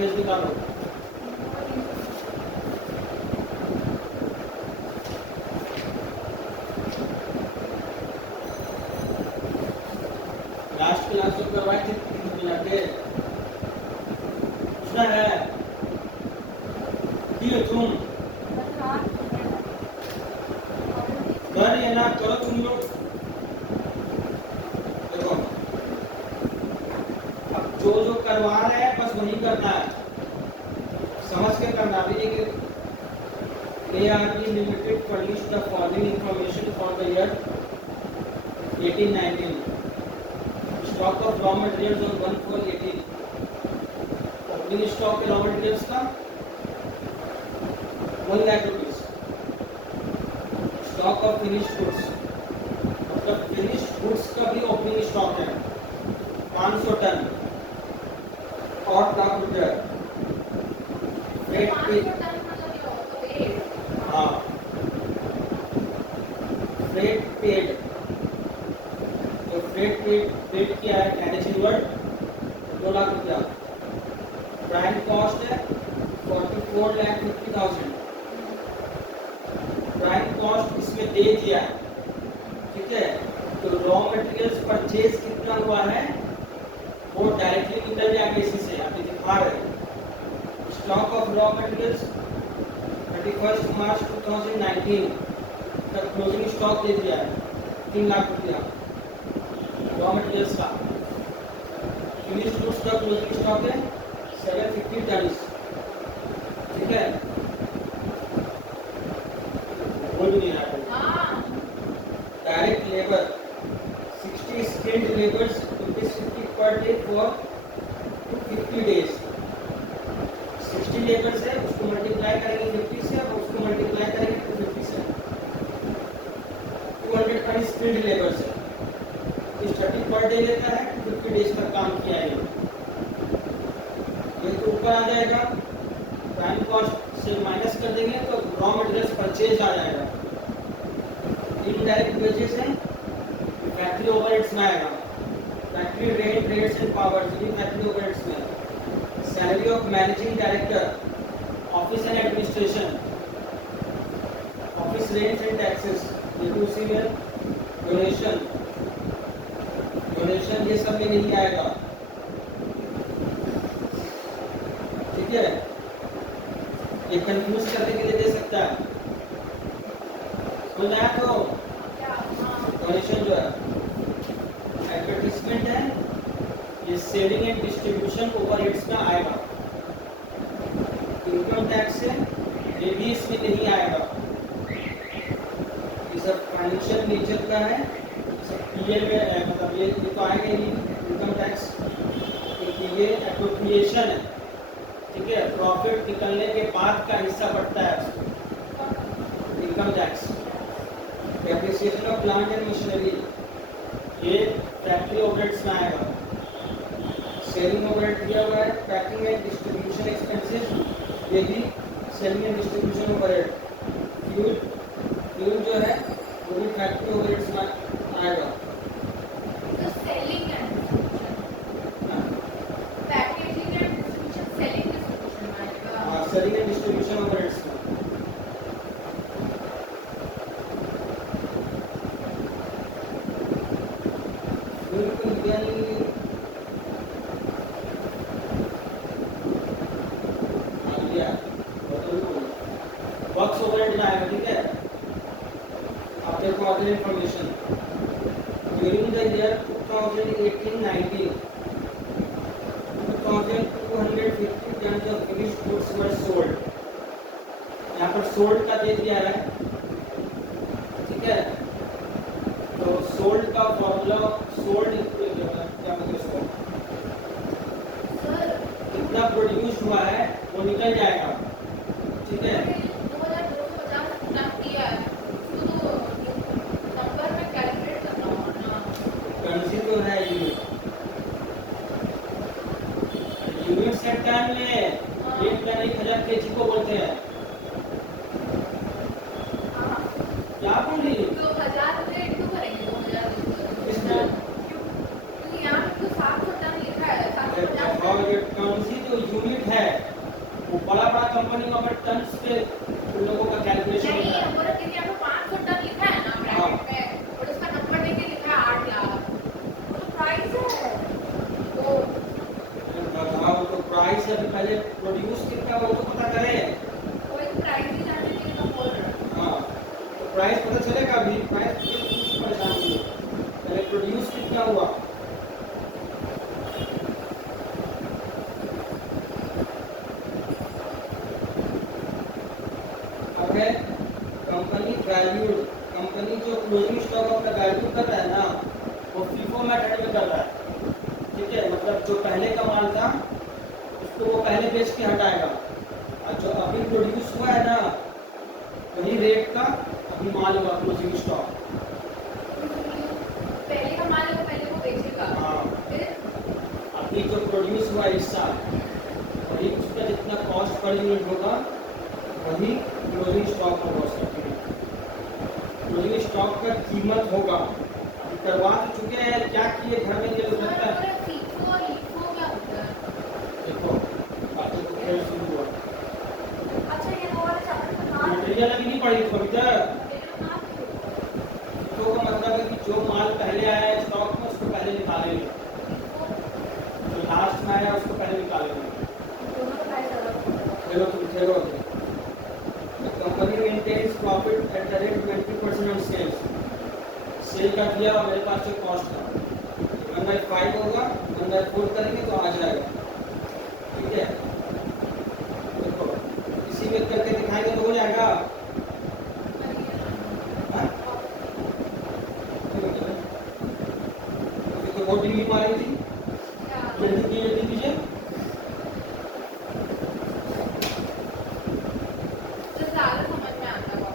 Page निकालो। Last class में करवाए थे 30 मिनट के, पूछना है कि तुम कर या ना करो तुम लोग। देखो अब जो करवा रहे हैं बस वही करना है, समझ के करना भी। ARB Limited furnished the following information for the year 18-19. Stock of raw materials on 1/4/18. Opening stock के raw materials का 1 lakh rupees. Stock of finished goods, मतलब फिनिश्ड गुड्स का भी ओपनिंग स्टॉक है 500 टन। और लाख रुपया हाँ फ्रेट पेड, तो फ्रेट पेड किया है कैरेज इनवर्ड 2 लाख रुपया। प्राइम कॉस्ट है 44,50,000। प्राइम कॉस्ट इसमें दे दिया है, ठीक है। तो रॉ मटेरियल्स परचेज कितना हुआ है वो डायरेक्टली निकल जाएगा इसी से, आप दिखा रहे हैं। स्टॉक ऑफ रॉ मटेरियल्स 31 मार्च 2019 तक क्लोजिंग स्टॉक दे दिया है 3 लाख रुपया रॉ मटेरियल्स का। फिनिश्ड गुड्स का क्लोजिंग स्टॉक है 750 टन, ठीक है। बोल भी नहीं रहा। Direct labour 60 skilled labours ₹50 per day for 250 days. 60 labours है, उसको मल्टीप्लाई करेंगे 50 से और उसको मल्टीप्लाई करेंगे 250 से। 220 स्किल्ड लेबर्स है, इस 30 पर डे लेता है, 50 डेज तक काम किया है। ये तो ऊपर आ जाएगा, प्राइम कॉस्ट से माइनस कर देंगे तो रॉ मटेरियल्स परचेज आ जाएगा। इनडायरेक्ट वेजेस है, फैक्ट्री ओवरहेड्स में आएगा। Factory rent, rates and power, ये फैक्ट्री ओवरहेड्स में। Salary of managing director, office and administration, office rents and taxes, ये भी उसी में। डोनेशन, डोनेशन ये सब में नहीं आएगा, ठीक है। ये कंफ्यूज करने के लिए दे सकता है, समझ आया? तो डोनेशन जो है एडवर्टीजमेंट है, ये सेलिंग एंड डिस्ट्रीब्यूशन ओवरहेड्स में आएगा। इनकम टैक्स है, ये भी इसमें नहीं आएगा। ये सब फाइनेंशियल नेचर का है, सब पीएल में, मतलब ये तो आएगा ही इनकम टैक्स, क्योंकि ये एप्रोप्रिएशन है, ठीक है। प्रॉफिट निकलने के बाद का हिस्सा बढ़ता है income tax. Depreciation of plant and machinery, ये फैक्ट्री ओवरहेड्स में आएगा। सेलिंग ओवरहेड दिया हुआ है। पैकिंग एंड डिस्ट्रीब्यूशन एक्सपेंसेस, ये भी selling and distribution overhead. Fuel, fuel जो है वो भी फैक्ट्री ओवरहेड्स में आएगा। तो selling and packaging and distribution, selling distribution आएगा। हाँ, सेलिंग एंड डिस्ट्रीब्यूशन ओवरहेड्स में। वर्क्स ओवरहेड में आएगा, ठीक है। अब देखो other information. During the year 2018-19 2250 ton of finished goods were sold. यहाँ पर सोल्ड का दे दिया है, ठीक है। तो सोल्ड का फॉर्मूला, सोल्ड क्या मतलब इसको, कितना प्रोड्यूस हुआ है वो निकल जाएगा, ठीक है। 2250 टन किया है, उसको तो नंबर में कैलकुलेट करना होगा। करेंसी तो है यूनिट से टन में, एक टन 1000 केजी को बोलते हैं। क्या बोल रही है? 2000 रुपये इंटू करेंगे, 2000 किसमें? क्योंकि यहाँ पे तो 700 टन लिखा है, 750 और ये करेंसी जो यूनिट है पहले प्रोड्यूस कितना वो तो पता करें। कोई प्राइस ही जानने के लिए तो बोल रहा है। हाँ, तो प्राइस पता चलेगा अभी, प्राइस के लिए कुछ परेशान नहीं है। पहले प्रोड्यूस कितना हुआ, अब है कंपनी वैल्यूड, कंपनी जो क्लोजिंग स्टॉक अपना वैल्यू कर रहा है ना, वो फीफो मेथड में कर रहा है। ठीक है, मतलब जो पहले का माल था उसको वो पहले बेच के हटाएगा, और जो अभी प्रोड्यूस हुआ है ना वही रेट का अभी माल होगा क्लोजिंग स्टॉक। पहले का माल है वो पहले को बेचेगा। हाँ, फिर अभी जो प्रोड्यूस हुआ इस साल वही उसका जितना कॉस्ट पर यूनिट होगा वही क्लोजिंग स्टॉक होगा उसका कीमत, क्लोजिंग स्टॉक का कीमत होगा। अभी करवा तो चुके हैं, क्या किए घर में ये लोग लगता है। और फीफो और लीफो क्या होता है? देखो बातें तो खेल शुरू हुआ, अच्छा ये वो वाला चैप्टर का नाम मटेरियल अभी नहीं पड़ी तो अभी तक। मेरा नाम क्या होता तो का मतलब है कि जो माल पहले आया है स्टॉक में उसको पहले निकालेंगे, है? जो लास्ट में आया उसको पहले निकालेंगे। दोनों का प्राइस अलग होता है। चलो तुम ठहरो, company maintains profit at the rate 20% on sales. Sale का दिया और मेरे पास जो कॉस्ट था 1/5 होगा, 1/4 करेंगे तो आ जाएगा। ठीक है, देखो इसी में करके दिखाएंगे तो हो जाएगा। हाँ? अभी तो वो डिग्री मारी थी, जल्दी कीजिए। जो ज़्यादा समझ में आता है वो।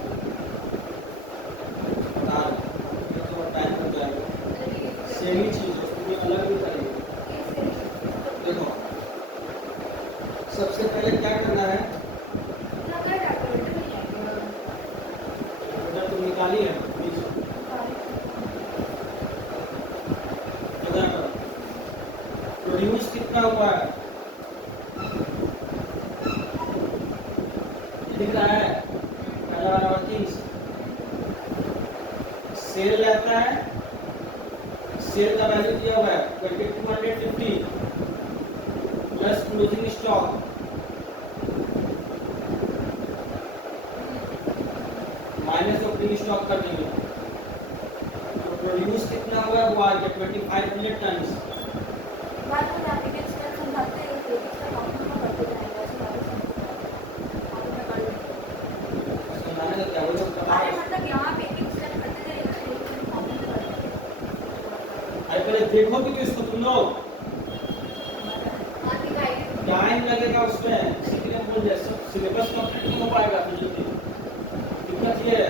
बता रहा हूँ, ये तो टाइम लग जाएगा। सेम ही चीज़ है, उसमें अलग भी करेंगे। देखो सबसे पहले क्या करना है, अगर तुम निकाली है प्रोड्यूस कितना हुआ है दिख रहा है, पहला वाला वर्किंग्स। सेल रहता है, सेल का वैल्यू दिया हुआ है 2250 plus closing stock minus opening stock कर देंगे, तो प्रोड्यूस कितना हुआ है वो आ गया 2500 टन। समझाने का क्या वो लोग बता रहे हैं। पहले देखो भी तो इसको तुम लोग, टाइम लगेगा उसमें, इसीलिए बोल रहे सब सिलेबस कंप्लीट नहीं हो पाएगा तो जल्दी। दिक्कत ये है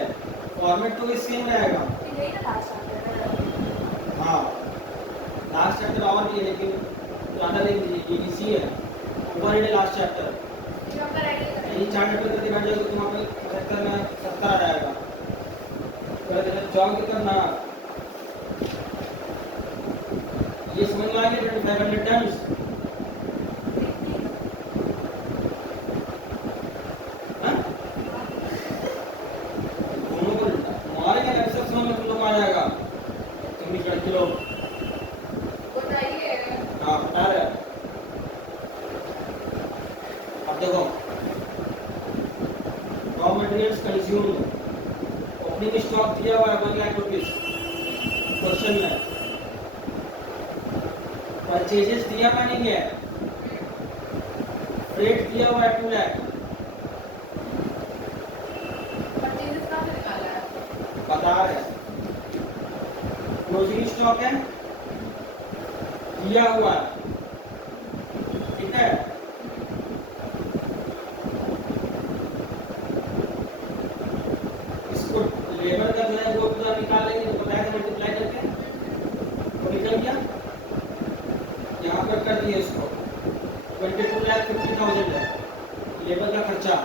फॉर्मेट तो सेम रहेगा। हाँ, लास्ट चैप्टर और भी है लेकिन ज़्यादा नहीं, इजी है, ऊपर है लास्ट चैप्टर। यही 4 चैप्टर करके बैठ जाओगे तो तुम्हारे 75 में 70 आ जाएगा। पहले जॉब करना, ये समझ में आ गया 2500 टन। आ जाएगा, तुम भी कर लो। हाँ बता रहे, अब देखो raw materials consume, opening stock दिया हुआ है 1 लाख रुपीज क्वेश्चन में, परचेजेस दिया हुआ नहीं है, रेट दिया हुआ है 2 लाख, बता रहे क्लोजिंग स्टॉक है दिया हुआ है, ठीक है। इसको लेबर का जो है वो पूरा निकालेंगे तो बताया मल्टीप्लाई करके तो निकल गया, यहाँ पर कर दिए इसको 22,50,000 है लेबर का खर्चा।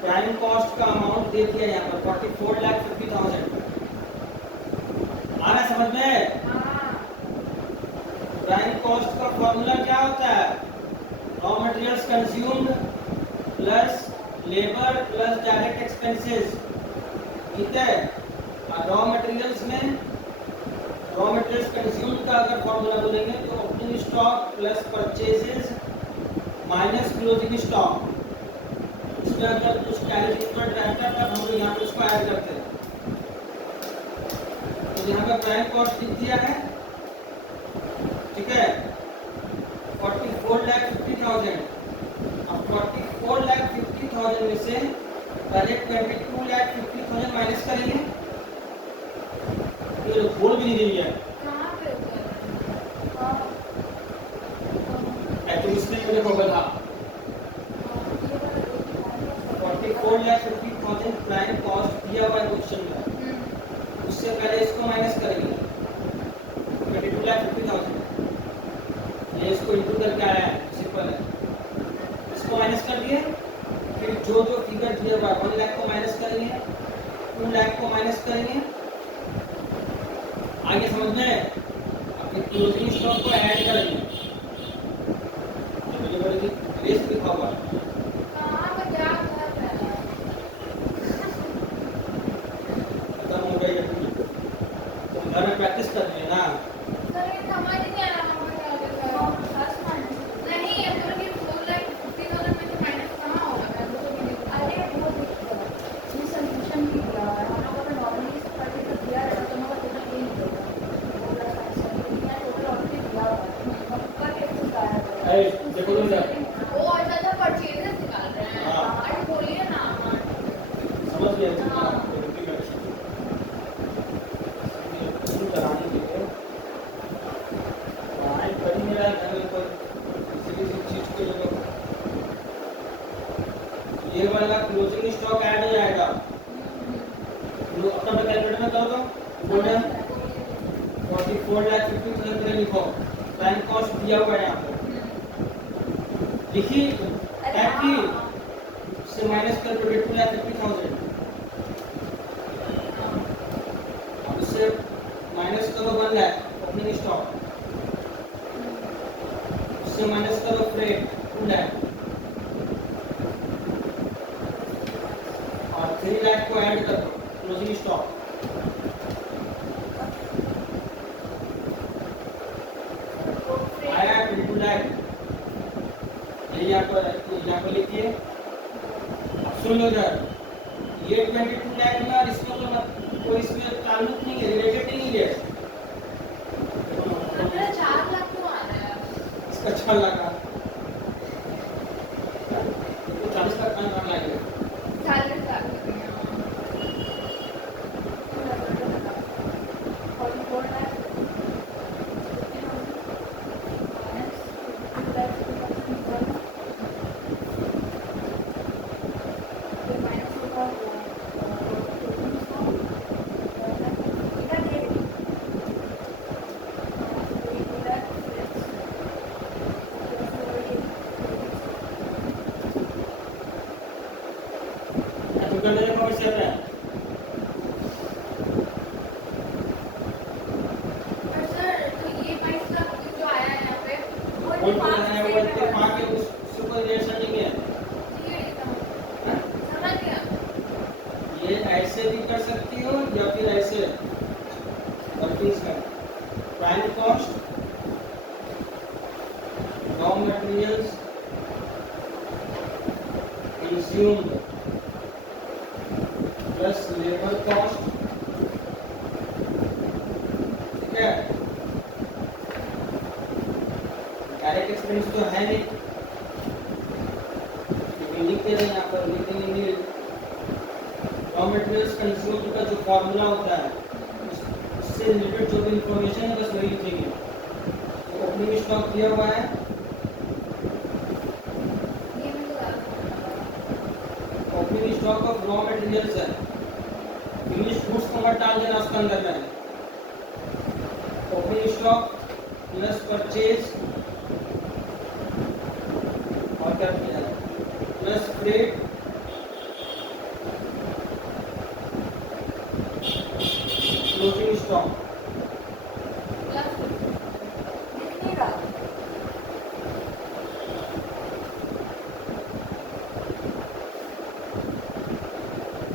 प्राइम कॉस्ट का अमाउंट दे दिया यहाँ पर 44,50,000। आ रहा समझ में? प्राइम कॉस्ट का फॉर्मूला क्या होता है? Raw materials consumed plus labour plus direct expenses, ठीक है। और रॉ मटेरियल्स में रॉ मटेरियल्स कंज्यूम्ड का अगर फॉर्मूला बोलेंगे तो opening stock plus purchases minus closing stock, उसके अंदर कुछ कैरेज इक्वल रहता है तब हम लोग यहाँ पे उसको ऐड करते हैं। तो यहाँ पे प्राइम कॉस्ट लिख दिया है, ठीक है, 44,50,000। अब 44,50,000 में से पहले 22,50,000 माइनस करेंगे, ये लोग बोल भी नहीं रही है। कहाँ पे होगा? एक्चुअली इसमें मुझे खबर था 44,50,000 प्राइम कॉस्ट दिया हुआ है क्वेश्चन में, उससे पहले इसको माइनस करेंगे 22,50,000, ये इसको इंटू करके आया है, सिंपल है। इसको माइनस कर दिए, फिर जो जो फिगर दिया हुआ है 1 लाख को माइनस करेंगे, 2 लाख को माइनस करेंगे, आगे समझ में। अपने क्लोजिंग स्टॉक को ऐड करेंगे, मुझे बोले रेस लिखा हुआ है, कहाँ पे क्या कर रहा है? खत्म हो गई है पूरी। तुम घर में प्रैक्टिस कर रही है ना। सर ये समझ नहीं आ रहा हमें क्या कर रहा है। नहीं अगर ये 4,50,000 में से माइनस कहाँ होगा? मैं तो नहीं देख रहा। अरे वो देखो, ये सॉल्यूशन भी दिया हुआ है, हम लोगों ने नॉर्मली इस पर्टिकुलर दिया रहता तो हम लोग टोटल ये नहीं देगा, टोटल ऑलरेडी दिया हुआ है, हम ऊपर के कुछ आया हुआ है। अरे देखो तो इधर, वो अच्छा सा परचेजेस निकाल रहे हैं। हाँ। अरे बोलिए ना। समझ गया हाँ। शुरू कराने के लिए पढ़ाई कर ही नहीं रहा है घर में, पर किसी किसी चीज के लिए ये वाला क्लोजिंग स्टॉक ऐड हो जाएगा। लोग अपना कैलकुलेटर में करो तो बोल रहे हैं 44,50,000 में लिखो, प्राइम कॉस्ट दिया हुआ है यहाँ पे, लिखी टाइप की, उससे माइनस कर 22,50,000, अब उससे माइनस करो 1 लाख ओपनिंग स्टॉक, उससे माइनस करो फ्रेट 2 लाख, और 3 लाख को ऐड करो क्लोजिंग स्टॉक, आया 22 लाख। यही यहाँ पर लिखिए। अब सुन लो इधर, ये 22 लाख में और इसमें कोई इसमें ताल्लुक नहीं है, रिलेटेड नहीं है। मेरा 4 लाख क्यों आ रहा है? इसका 6 लाख का, तो 40 लाख कहाँ लगेगा? 40 लाख रुपया। 44 लाख माइनस होगा तो कर देने को चल रहा है। और सर तो ये 22 लाख जो आया है यहाँ पे वो कोई पाँच पता है से वो इतने पा के उससे कोई रिलेशन नहीं है। ये हाँ? समझ गया। ये ऐसे भी कर सकती हो या फिर ऐसे वर्किंग का prime cost, raw materials consumed plus labour cost, ठीक है। डायरेक्ट एक्सपेंस तो है नहीं, लेकिन लिखते रहे यहाँ पर, लिखेंगे रॉ मटेरियल्स कंज्यूम्ड का जो फॉर्मूला होता है उससे रिलेटेड जो भी इंफॉर्मेशन है बस वही लिखेंगे। तो ओपनिंग स्टॉक दिया हुआ है, ये मेरे को याद opening stock of raw materials है, इंग्लिश फूड्स को मत डाल देना उसके अंदर में। ओपनिंग स्टॉक प्लस परचेज और क्या किया plus freight closing stock, plus दिख नहीं रहा।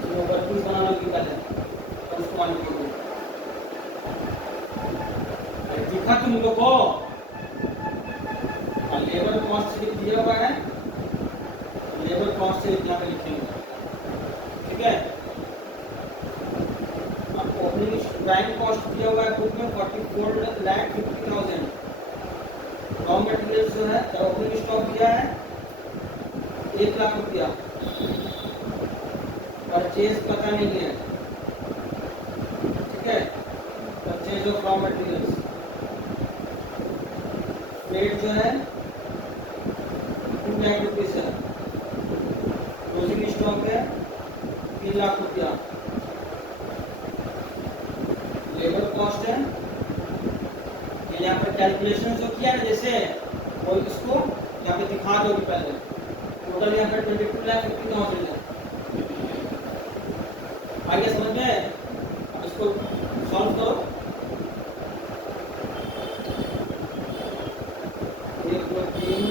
जो वर्किंग बनाना की बात है और उसको मान लीजिए दिखा तुम लोगों को, लेबर कॉस्ट सिर्फ दिया हुआ है, लेबर कॉस्ट सिर्फ यहाँ पे लिखेंगे, ठीक है। अब ओपनिंग प्राइम कॉस्ट दिया हुआ है बुक में 44,50,000। रॉ मटेरियल्स जो है ओपनिंग स्टॉक दिया है 1,00,000 रुपया, परचेज पता नहीं है, ठीक है। Purchase of raw materials, rate जो है 2,00,000 रुपीज है, क्लोजिंग स्टॉक है 3,00,000 रुपया, लेबर कॉस्ट है, ये यहाँ पर कैलकुलेशन जो किया है जैसे वो इसको यहाँ पे दिखा दोगे पहले। टोटल यहाँ पर 22,50,000 है, आगे समझ में? अब इसको सॉल्व करो। 1 2 3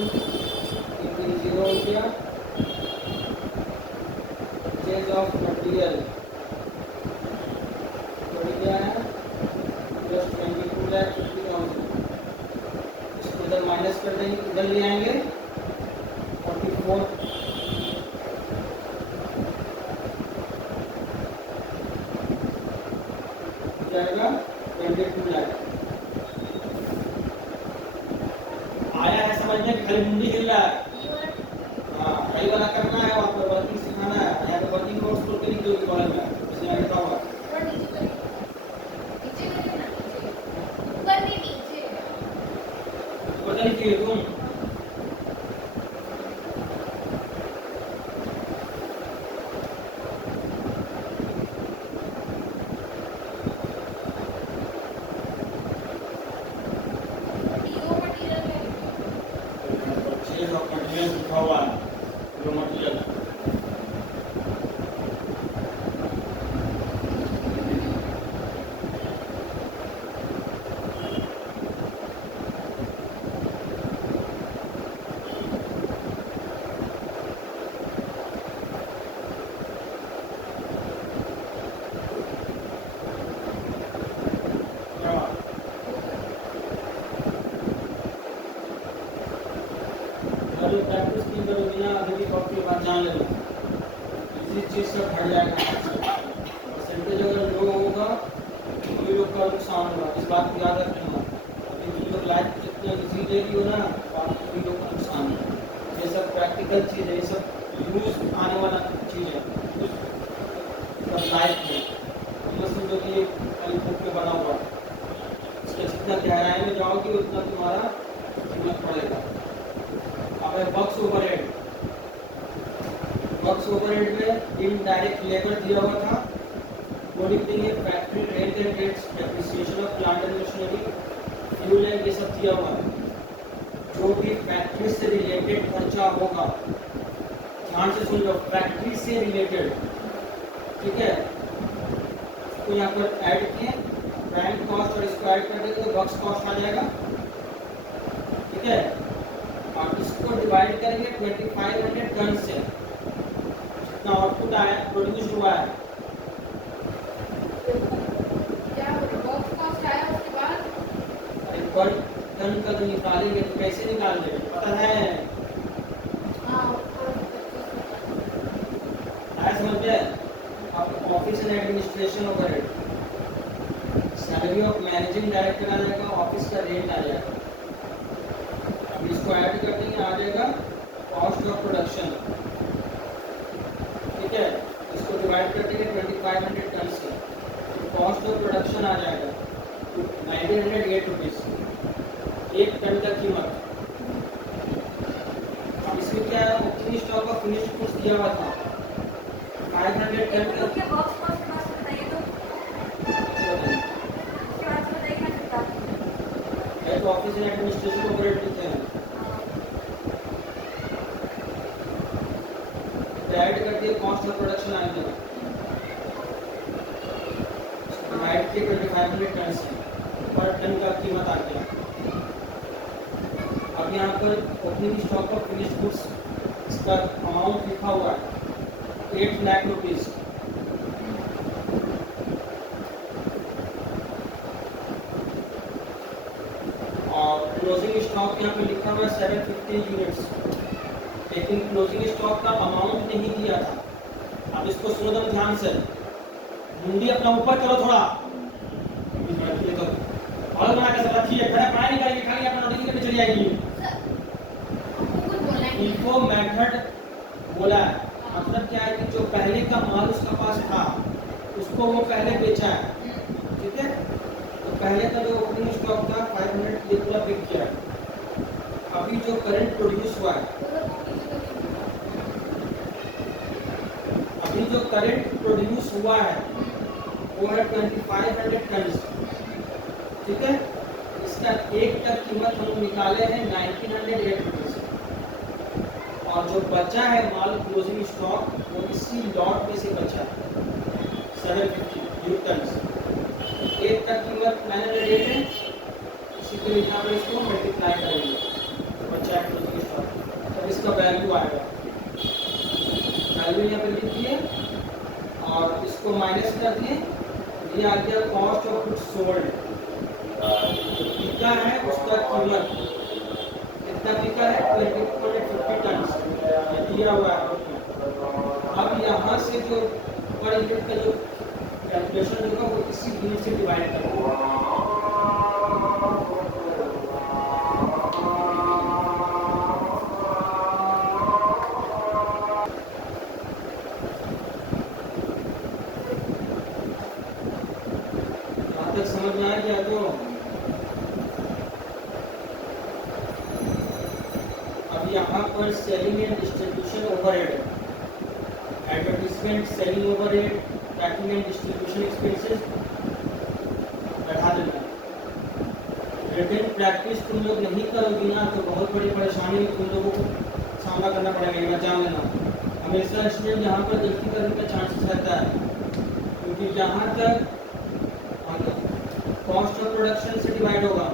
3 0 हो गया। परचेज ऑफ मटेरियल क्या है, प्लस 22,50,000। इसको इधर माइनस कर देंगे, इधर ले आएंगे 44 जाएगा 22 लाख। आया है समझ में? खाली मुंडी हिल रहा है। हाँ, वही वाला करना है, वहाँ पर वर्किंग सिखाना है। यहाँ पे वर्किंग नोट्स खोल के लिख दो कॉलम में, इसमें लिखा हुआ पता नहीं क्यों तुम परचेज ऑफ मटेरियल लिखा हुआ है, जो मटेरियल प्रैक्टिस की करोगे ना, अभी भी वक्त के बाद जान लेना, इसी चीज़ से हट जाएगा। परसेंटेज अगर लो होगा तो भी लोग का नुकसान होगा, इस बात को याद रखना। अभी जो लोग लाइफ जितना इजी देगी हो ना, आपको भी लोग का नुकसान है। ये सब प्रैक्टिकल चीज़ है, ये सब यूज आने वाला चीज़ है लाइफ में। ये समझो कि ये खाली बुक में बना हुआ है, इसके जितना गहराई में जाओगे उतना तुम्हारा कीमत पड़ेगा। अब है वर्क्स ओवरहेड। वर्क्स ओवरहेड में इनडायरेक्ट लेबर दिया हुआ था, वो लिख देंगे factory rent and rates, depreciation of plant and machinery, fuel and, ये सब दिया हुआ है। जो भी फैक्ट्री से रिलेटेड खर्चा होगा, ध्यान से सुन लो, फैक्ट्री से रिलेटेड, ठीक है, तो यहाँ पर ऐड किए प्राइम कॉस्ट और इसको ऐड कर देंगे तो वर्क्स कॉस्ट आ जाएगा, ठीक है। और इसको डिवाइड करेंगे 2500 टन से, जितना आउटपुट आया प्रोड्यूस हुआ है, क्या बॉक्स कॉस्ट आया उसके बाद पर टन का जो निकालेंगे तो कैसे निकाल देंगे पता है? आया समझ में? आप office and administration overhead, salary of managing director आ जाएगा, ऑफिस का रेंट आ जाएगा। अब इसको ऐड कर देंगे, आ जाएगा कॉस्ट ऑफ प्रोडक्शन, ठीक है। इसको डिवाइड कर देंगे 2500 टन से, तो कॉस्ट ऑफ प्रोडक्शन आ जाएगा 1908 रुपीज़, 1 टन का कीमत। अब इसमें क्या है, ओपनिंग स्टॉक और फिनिश गुड्स दिया हुआ था 500 टन का। उसके बॉक्स कॉस्ट के बाद से बताइए तो, उसके बाद से बताइए ना कितना है तो ऑफिस एंड एडमिनिस्ट्रेशन ओवरहेड लिखे हैं, ऐड कर दिए कॉस्ट ऑफ प्रोडक्शन आ गया, डिवाइड किए 2500 टन से, पर टन का कीमत आ गया। अब यहाँ पर ओपनिंग स्टॉक और फिनिश गुड्स, इसका अमाउंट लिखा हुआ है 8 लाख रुपीज़। और क्लोजिंग स्टॉक यहाँ पे लिखा हुआ है 750 यूनिट्स, लेकिन क्लोजिंग स्टॉक का अमाउंट नहीं दिया था। अब इसको सुनो एकदम ध्यान से, मुंडी अपना ऊपर करो थोड़ा, और बना के सब रखिए, खड़ा पढ़ाई नहीं करेंगे, खाली अपना नोटिस करके चली जाएगी। आपको कुछ बोलना है इन्फो मेथड बोला है, मतलब क्या है कि जो पहले का माल उसका पास था उसको वो पहले बेचा है, ठीक है। तो पहले का जो ओपनिंग स्टॉक था 500 ये पूरा बिक गया है। अभी जो करंट प्रोड्यूस हुआ है, अभी जो करंट प्रोड्यूस हुआ है वो है 2500 टन, ठीक है। इसका एक टन कीमत हम निकाले हैं 1908 रुपीज, और जो बचा है माल क्लोजिंग स्टॉक वो इसी लॉट में से बचा है 750 टन। एक टन कीमत 908 है, इसी के लिए यहाँ पर इसको मल्टीप्लाई करेंगे तो बचा है क्लोजिंग स्टॉक, तब इसका वैल्यू आएगा। वैल्यू यहाँ पर लिख दिए और इसको माइनस कर दिए, ये आ गया कॉस्ट ऑफ गुड्स सोल्ड। बिका है उसका कीमत कितना बिका है 2250 टन दिया हुआ है। अब यहाँ से जो पर यूनिट का जो कैलकुलेशन होगा वो इसी यूनिट से डिवाइड करेंगे। समझ में आ गया तो अब यहाँ पर selling and distribution overhead, advertisement, selling overhead, packing and distribution expenses बढ़ा देना। रिटन प्रैक्टिस तुम लोग नहीं करोगी ना तो बहुत बड़ी परेशानी तुम लोगों को सामना करना पड़ेगा, ये जान लेना। हमेशा स्टूडेंट यहाँ पर गलती करने का चांसेस रहता है, क्योंकि जहाँ तक कॉस्ट ऑफ प्रोडक्शन से डिवाइड होगा,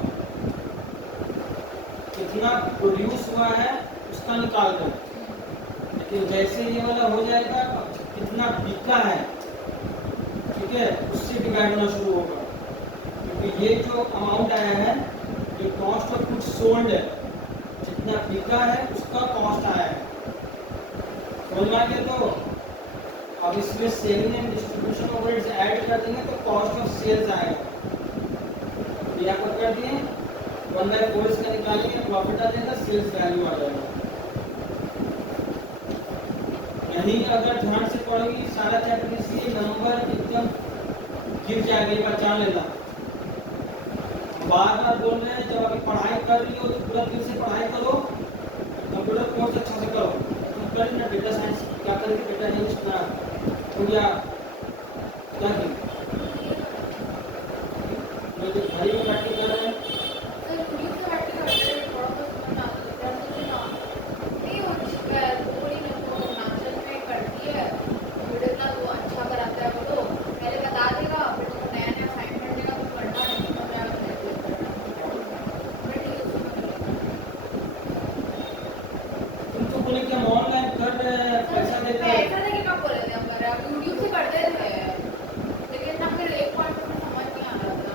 कितना प्रोड्यूस हुआ है उसका निकाल दो, लेकिन जैसे ये वाला हो जाएगा कितना बिका है, ठीक है, उससे डिवाइड होना शुरू होगा। क्योंकि ये जो अमाउंट आया है ये कॉस्ट ऑफ गुड्स सोल्ड है, जितना बिका है उसका कॉस्ट आया है, समझ में आ गया। तो अब इसमें selling and distribution overheads add कर देंगे तो कॉस्ट ऑफ सेल्स आएगा। यहाँ पर कर दिए 1/4 इसका निकालेंगे, प्रॉफिट आ जाएगा, सेल्स वैल्यू आ जाएगा। नहीं अगर ध्यान से पढ़ोगी सारा चैप्टर इसलिए नंबर एकदम गिर जाएगा, ये बात जान लेना। बार बार बोल रहे हैं जब अभी पढ़ाई कर रही हो तो पूरा दिल से पढ़ाई करो, कंप्यूटर कोर्स अच्छा से करो। तुम कर ना डेटा साइंस क्या करेंगे, डेटा एनालिस्ट ना हो गया क्या की तो घड़ी में प्रैक्टिस कर रहे हैं। सर वीडियो से प्रैक्टिस करते हैं, थोड़ा बहुत समझ आता है, तो ना नहीं हो चुका है थोड़ी ना तो नाचन में करती है वीडियो ना तो अच्छा कराता है, वो तो पहले बता देगा, फिर तो नया नया असाइनमेंट देगा तो करना नहीं तो मैं तुम तो बोले कि हम ऑनलाइन कर रहे हैं, पैसा देते हैं। पैसा देके कब बोले थे हम कर रहे हैं, अब यूट्यूब से करते थे, लेकिन ना फिर एक पॉइंट में समझ नहीं आ रहा था।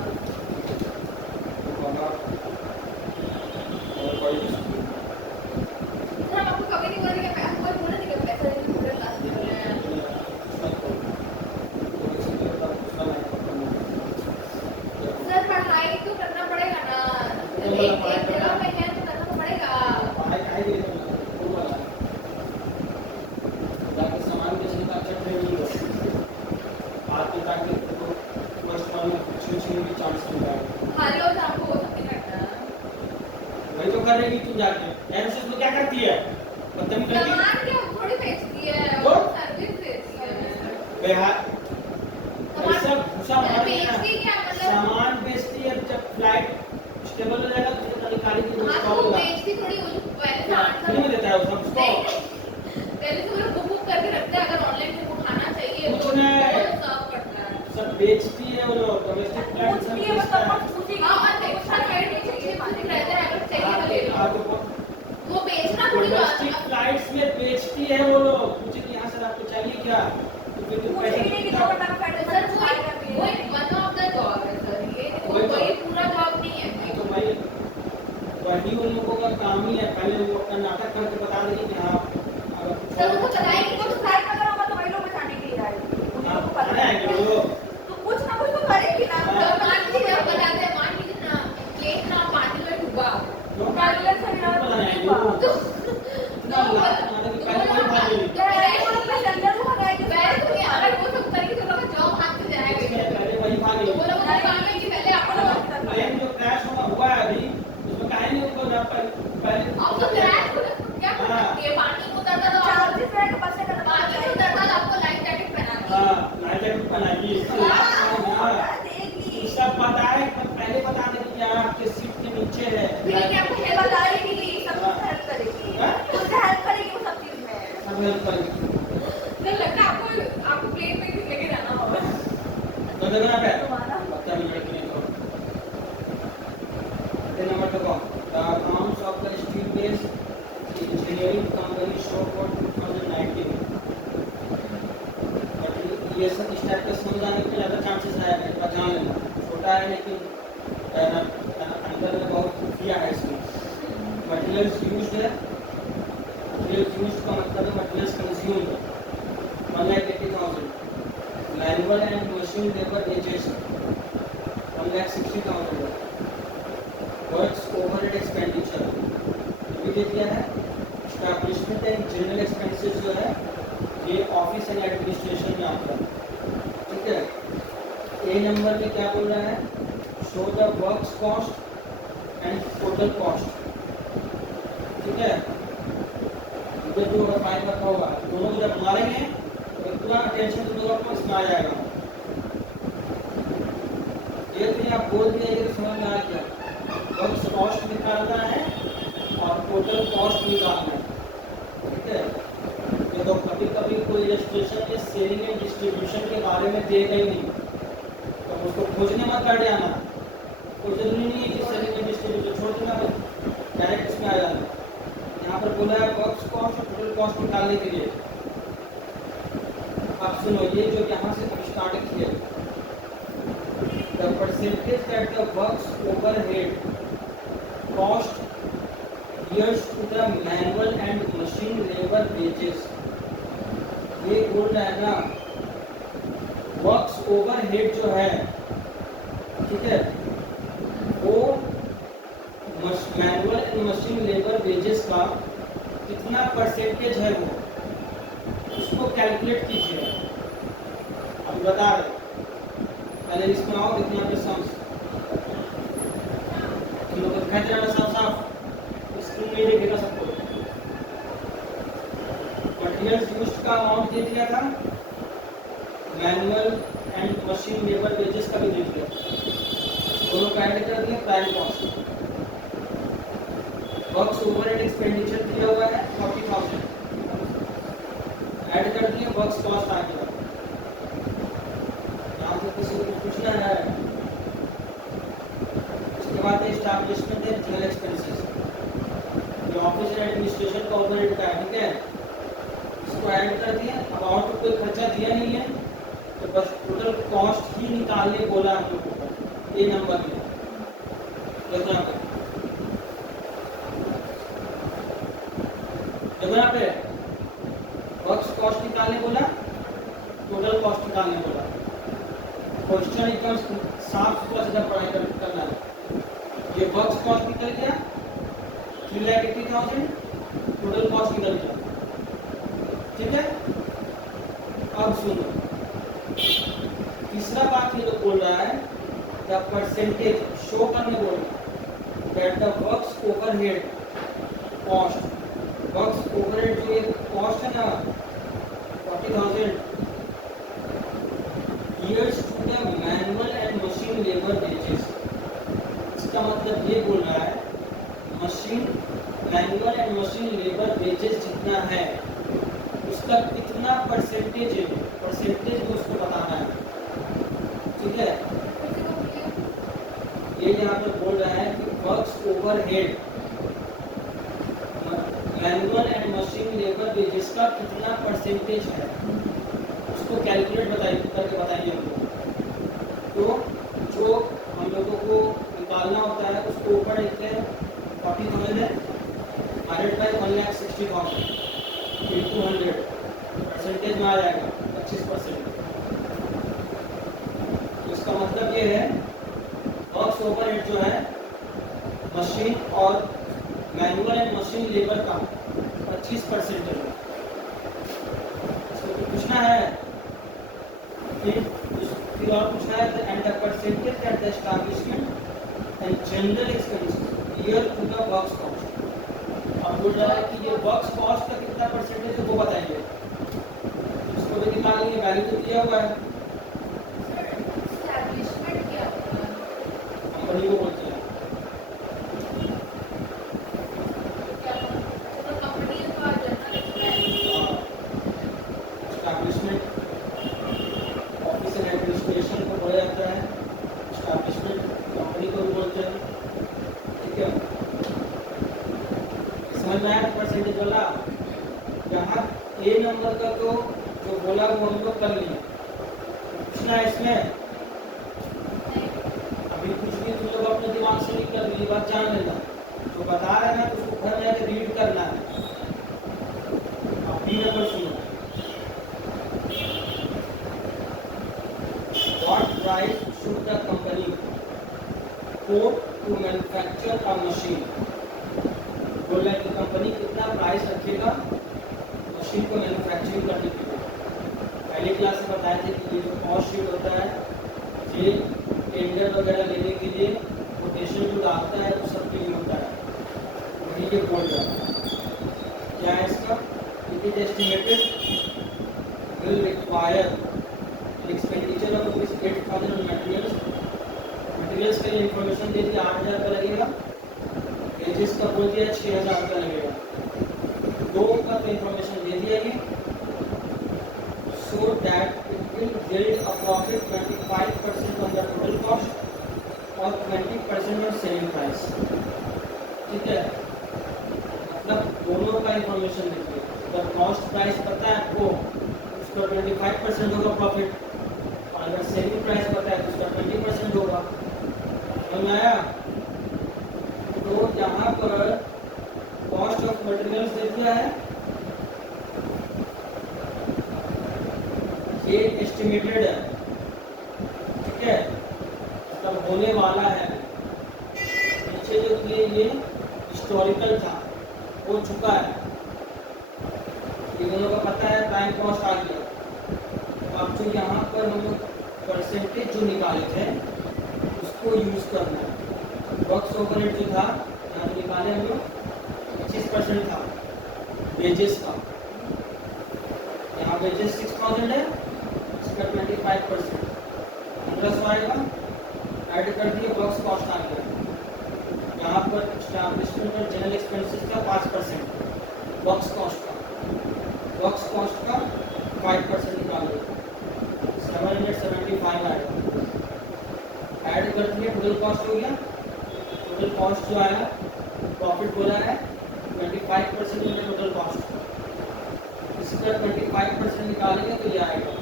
सर हम आपको कभी नहीं बोलेंगे, मैं आपको बोला नहीं कि पैसा देके पूरे क्लास ले रहे हैं। सर पढ़ाई तो करना पड़ेगा ना, एक जगह पे है तो करना तो पड़ेगा। सामान बेचने का अच्छा ट्रेनिंग हो आगे ताकि भी चांस मिल जाएगा। खाली हो तो आपको वो सब नहीं करना। वही तो कर रही तू जाके एमसीएस में क्या करती है, बदतमीज करती है, सामान क्या थोड़ी बेचती है, वो सर्विस देती है। बेहार ऐसा भूसा मार बेचती क्या मतलब? सामान बेचती है। जब फ्लाइट स्टेबल हो जाएगा तो कितना निकाली की हाँ तो वो बेचती थोड़ी वो जो पहले से फ्री में देता है वो सब उसको। पहले से वो लोग बुक करके रखते हैं, अगर ऑनलाइन से वो खाना चाहिए वो कुछ नहीं। सर्व करता है। सब बेचती है वो लोग, डोमेस्टिक फ्लाइट सब बेचता है। हाँ और एक्स्ट्रा साइड में चीजें कुछ रहता है, अगर चाहिए तो ले लो। वो बेचना थोड़ी बात डोमेस्टिक है। फ्लाइट्स में बेचती है वो लोग, पूछे कि यहाँ से आपको चाहिए क्या, तो फिर तो पैसा सर वो एक वन ऑफ द जॉब है सर, ये कोई पूरा जॉब नहीं है। तो भाई वही उन लोगों का काम ही है, पहले वो अपना नाटक करके बता देंगे कि हाँ अगर कुछ तो और उनको बताएंगे, वो तो फ्लैट वगैरह होगा तो वही लोग बचाने के लिए आएंगे, उन्हीं को पता हाँ, आएंगे वो लोग। तो कुछ ना कुछ तो करेंगे ना। हाँ। तो मान लीजिए आप बताते हैं, मान लीजिए ना प्लेन ना पानी में डूबा, तो कैलकुलेट से यार पता नहीं नहीं हुआ। वो इतना लात मारे कि पहले कोई भाग नहीं। वो लोग पैसेंजर को हटाएंगे, वैसे तो नहीं, अगर वो सब करके तो लोग जॉब हाथ से जाएगा ही। इसलिए पहले वही भाग तो नहीं। वो लोगों का काम है कि पहले आपको प्लेन जो क्रैश हुआ है अभी, उसमें काहे नहीं उनको जब पहले आप तो क्रैश हो गए, क्या कर सकती है, पानी में उतरता तो आप चार्जेस रहेगा बचने का पानी में उतरता तो आपको लाइफ जैकेट पहना दी। हाँ लाइफ जैकेट बनाइए। हाँ देगी। ये सब पता है, पर पहले बता दें कि यहाँ आपके सीट के नीचे है। फिर ये आपको ये बताएगी कि सब कुछ हेल्प करेगी, हाँ? मुझे हेल्प करेगी वो सब चीज में। सब हेल्प करेगी। तो लगता है आपको प्लेन में भी लेके जाना होगा। तो देखना पे तुम्हारा बच्चा भी लड़की नहीं तो the number to come. The accounts of the steel-based engineering company show for 2019. But ये सब इस टाइप का समझ आने के ज़्यादा चांसेस है, पहचान लेना। छोटा है लेकिन अंदर में बहुत खुफिया है इसमें। Materials used है, materials used का मतलब है materials consumed, 1,80,000. Manual and machine labor wages, 1,60,000. Works overhead expenditure ये दे दिया है। एस्टैब्लिशमेंट एंड जनरल एक्सपेंसेस जो है ये ऑफिस एंड एडमिनिस्ट्रेशन में आता है, ठीक है। ए नंबर में क्या बोल रहा है, show the works cost and total cost, ठीक है। इधर जो फाइल रखा होगा दोनों को जब मारेंगे तो पूरा अटेंशन तो दोनों को इसमें आ जाएगा। ये तो आप बोल दिया ये समझ में आ गया, वर्क्स कॉस्ट निकालना है और टोटल कॉस्ट निकालना है, ठीक है। ये तो कभी कभी कोई इलस्ट्रेशन में सेलिंग एंड डिस्ट्रीब्यूशन के बारे में देगा ही नहीं, तो उसको खोजने मत बैठ जाना, कोई जरूरी नहीं है कि सेलिंग एंड डिस्ट्रीब्यूशन छोड़ देना, डायरेक्ट इसमें आ जाना। यहाँ पर बोला है वर्क्स कॉस्ट और टोटल कॉस्ट निकालने के लिए। आप सुनो ये जो यहाँ से स्टार्ट किया, the percentage that the works overhead cost adheres to the manual and machine labor wages. ये बोल रहा है ना, वर्क्स ओवरहेड जो है, ठीक है, वो manual and machine labour wages का कितना परसेंटेज है वो, उसको कैलकुलेट कीजिए। अब बता रहे पहले इसमें आओ, इतना के सम्स तुम लोग दिखाई दे रहा है साफ साफ, स्क्रीन में दिखेगा सबको। मटेरियल्स यूज्ड का अमाउंट दे दिया था, manual and machine labour wages का भी दे दिया, दोनों का ऐड कर दिया prime cost. Works overhead expenditure दिया हुआ है 40,000, ऐड कर दिया वर्क्स कॉस्ट आ गया। यहाँ से किसी को पूछना है, उसके बाद एस्टैब्लिशमेंट एंड जनरल एक्सपेंसेस, ये ऑफिस एंड एडमिनिस्ट्रेशन का ओवरहेड का है, ठीक है, इसको ऐड कर दिया। अब और तो कोई खर्चा दिया नहीं है, तो बस टोटल कॉस्ट ही निकालने बोला हम लोगों को। ये नंबर में देखो यहाँ पे, देखो यहाँ पे वर्क्स कॉस्ट निकालने बोला, टोटल कॉस्ट निकालने बोला। क्वेश्चन एकदम साफ सुथरा सीधा पढ़ाई करना है। ये वर्क्स कॉस्ट निकल गया 3,80,000, टोटल कॉस्ट निकल गया, ठीक है। अब सुनो, तीसरा बात ये लोग बोल रहा है, द परसेंटेज शो करने बोल रहा है that the works overhead cost, works overhead जो ये कॉस्ट है ना 40,000 years to the manual and machine labor wages। इसका मतलब ये बोल रहा है machine manual and machine labour wages जितना है उसका कितना परसेंटेज है, परसेंटेज में उसको बताना है, ठीक है। ये यहाँ पर बोल रहा है कि works overhead manual and machine labour wages का कितना परसेंटेज है, उसको कैलकुलेट करके बताइए हमको। तो जो हम लोगों को निकालना होता है उसको ऊपर लिखते हैं 60,000 into 100 परसेंटेज में आ जाएगा 25%। इसका मतलब ये है वर्क्स ओवरहेड जो है मशीन और मैनुअल एंड मशीन लेबर का 25% है। इसको तो पूछना है फिर और पूछना है and the percentage at the establishment and general expenses year to the works cost. अब बोल रहा है कि ये वर्क्स कॉस्ट का कितना परसेंटेज है वो बताएंगे, इसको भी निकालेंगे, वैल्यू तो दिया हुआ है, एस्टैब्लिशमेंट क्या होता है? कंपनी को बोलते हैं। क्या तो कंपनी का general expense establishment office and administration को बोला जाता है, एस्टैब्लिशमेंट कंपनी को भी बोलते हैं। ठीक है, समझ में आया परसेंटेज वाला? यहाँ ए नंबर का तो जो बोला वो हम लोग कर लिए, पूछना है इसमें अभी कुछ भी तुम लोग अपने दिमाग से नहीं कर, ये बात जान लेना, जो बता रहे हैं ना तो उसको घर जाकर रीड करना है। अब बी नंबर सुनो, what price should the company quote to manufacture a machine? बोल रहे हैं कि कंपनी कितना प्राइस रखेगा मशीन को मैन्युफैक्चरिंग करने के लिए। पहले क्लास में बताए थे कि ये जो कॉस्ट शीट होता है ये टेंडर वगैरह लेने के लिए कोटेशन जो आता है वो सबके लिए होता है, वही ये बोल रहा है। क्या है इसका? It is estimated will require expenditure of rupees 8,000 materials के लिए इंफॉर्मेशन दे दी 8,000 का लगेगा, वेजेस का बोल दिया 6,000 का लगेगा, दो का तो इंफॉर्मेशन दे दिया ये, so that it will yield a profit 25% on the total cost और 20% on selling price। ठीक है, मतलब दोनों का इंफॉर्मेशन देखिए, अगर कॉस्ट प्राइस पता है आपको उसका 25% होगा प्रॉफिट, और अगर सेलिंग प्राइस पता है तो उसका 20% होगा। समझ में आया? तो यहाँ पर कॉस्ट ऑफ मटेरियल्स दे दिया है, ये एस्टिमेटेड है, ठीक है, मतलब होने वाला है। नीचे जो दिए ये हिस्टोरिकल था, हो चुका है, ये दोनों का पता है, टाइम कॉस्ट आ गया। अब जो यहाँ पर हम लोग परसेंटेज जो निकाले थे उसको यूज करना है। वर्क्स ओवरहेड जो था यहाँ पे निकाले हम लोग 25% था वेजेस का, यहाँ वेजेस 6,000 है, इसका 25% 1500 आएगा, ऐड कर दिए, वर्क्स कॉस्ट आ गया। यहाँ पर एस्टैब्लिशमेंट और जनरल एक्सपेंसेस का 5%, वर्क्स कॉस्ट का 5% निकाल दो, 775 आएगा, ऐड कर दिए, टोटल कॉस्ट हो गया। टोटल कॉस्ट जो आया प्रॉफिट बोला है 25% में टोटल कॉस्ट, इसका 25% निकालेंगे तो ये आएगा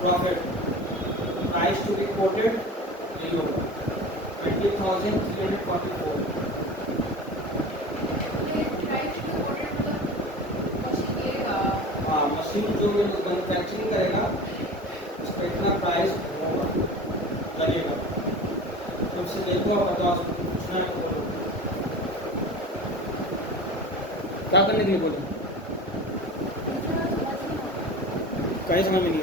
profit. Price to be quoted यही होगा 20,344। हाँ, मशीन जो मैन्युफैक्चरिंग करेगा उसका इतना प्राइस होगा लगेगा। तुमसे देखो और बताओ, पूछना है तो बोलो। क्या करने के लिए बोले? कहीं समझ में नहीं